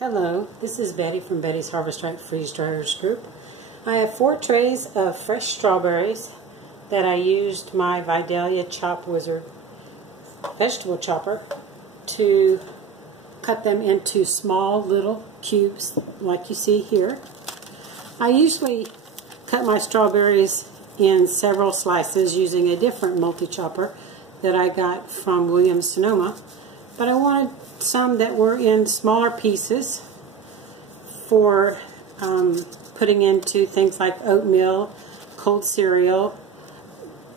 Hello, this is Betty from Betty's Harvest Right Freeze Dryers Group. I have 4 trays of fresh strawberries that I used my Vidalia Chop Wizard vegetable chopper to cut them into small little cubes like you see here. I usually cut my strawberries in several slices using a different multi-chopper that I got from Williams-Sonoma, but I wanted some that were in smaller pieces for putting into things like oatmeal, cold cereal,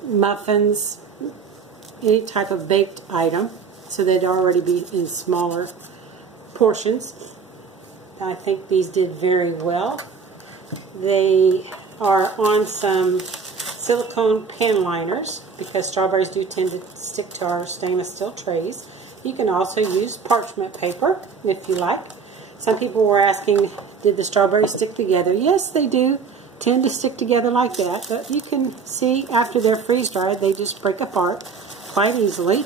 muffins, any type of baked item, so they'd already be in smaller portions. I think these did very well. They are on some silicone pan liners because strawberries do tend to stick to our stainless steel trays. You can also use parchment paper if you like. Some people were asking, did the strawberries stick together? Yes, they do tend to stick together like that, but you can see after they're freeze-dried, they just break apart quite easily.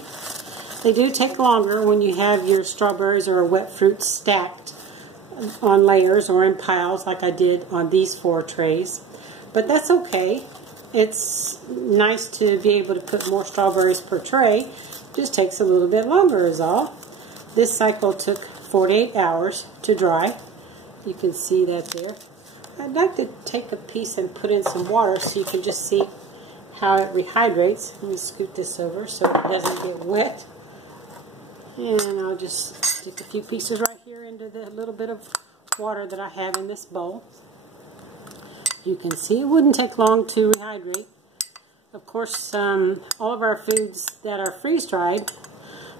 They do take longer when you have your strawberries or wet fruit stacked on layers or in piles like I did on these 4 trays, but that's okay. It's nice to be able to put more strawberries per tray. Just takes a little bit longer is all. This cycle took 48 hours to dry. You can see that there. I'd like to take a piece and put in some water so you can just see how it rehydrates. Let me scoot this over so it doesn't get wet. And I'll just stick a few pieces right here into the little bit of water that I have in this bowl. You can see it wouldn't take long to rehydrate. Of course, all of our foods that are freeze-dried,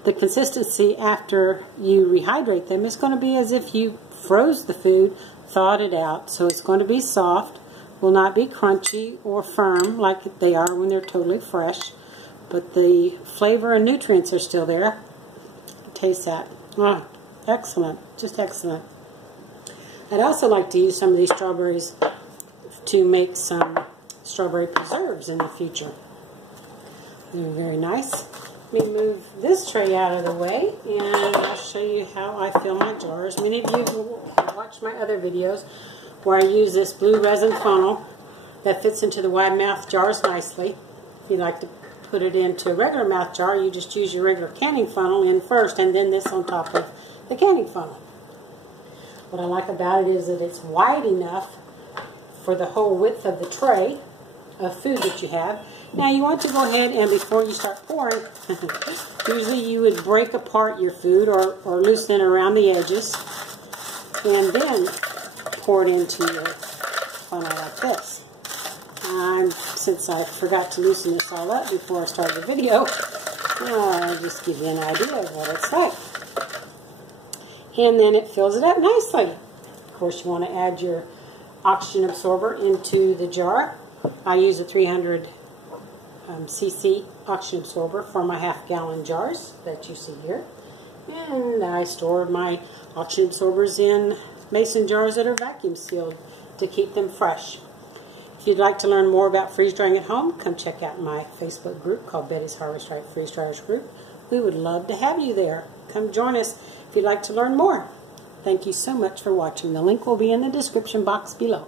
the consistency after you rehydrate them is going to be as if you froze the food, thawed it out. So it's going to be soft, will not be crunchy or firm like they are when they're totally fresh, but the flavor and nutrients are still there. Taste that. Oh, excellent. Just excellent. I'd also like to use some of these strawberries to make some strawberry preserves in the future. They're very nice. Let me move this tray out of the way and I'll show you how I fill my jars. Many of you will watch my other videos where I use this blue resin funnel that fits into the wide mouth jars nicely. If you'd like to put it into a regular mouth jar, you just use your regular canning funnel in first and then this on top of the canning funnel. What I like about it is that it's wide enough for the whole width of the tray of food that you have. Now you want to go ahead and before you start pouring, usually you would break apart your food or loosen it around the edges and then pour it into your funnel like this. Since I forgot to loosen this all up before I started the video, I'll just give you an idea of what it's like. And then it fills it up nicely. Of course you want to add your oxygen absorber into the jar. I use a 300 cc oxygen absorber for my half-gallon jars that you see here. And I store my oxygen absorbers in mason jars that are vacuum sealed to keep them fresh. If you'd like to learn more about freeze drying at home, come check out my Facebook group called Betty's Harvest Right Freeze Dryers Group. We would love to have you there. Come join us if you'd like to learn more. Thank you so much for watching. The link will be in the description box below.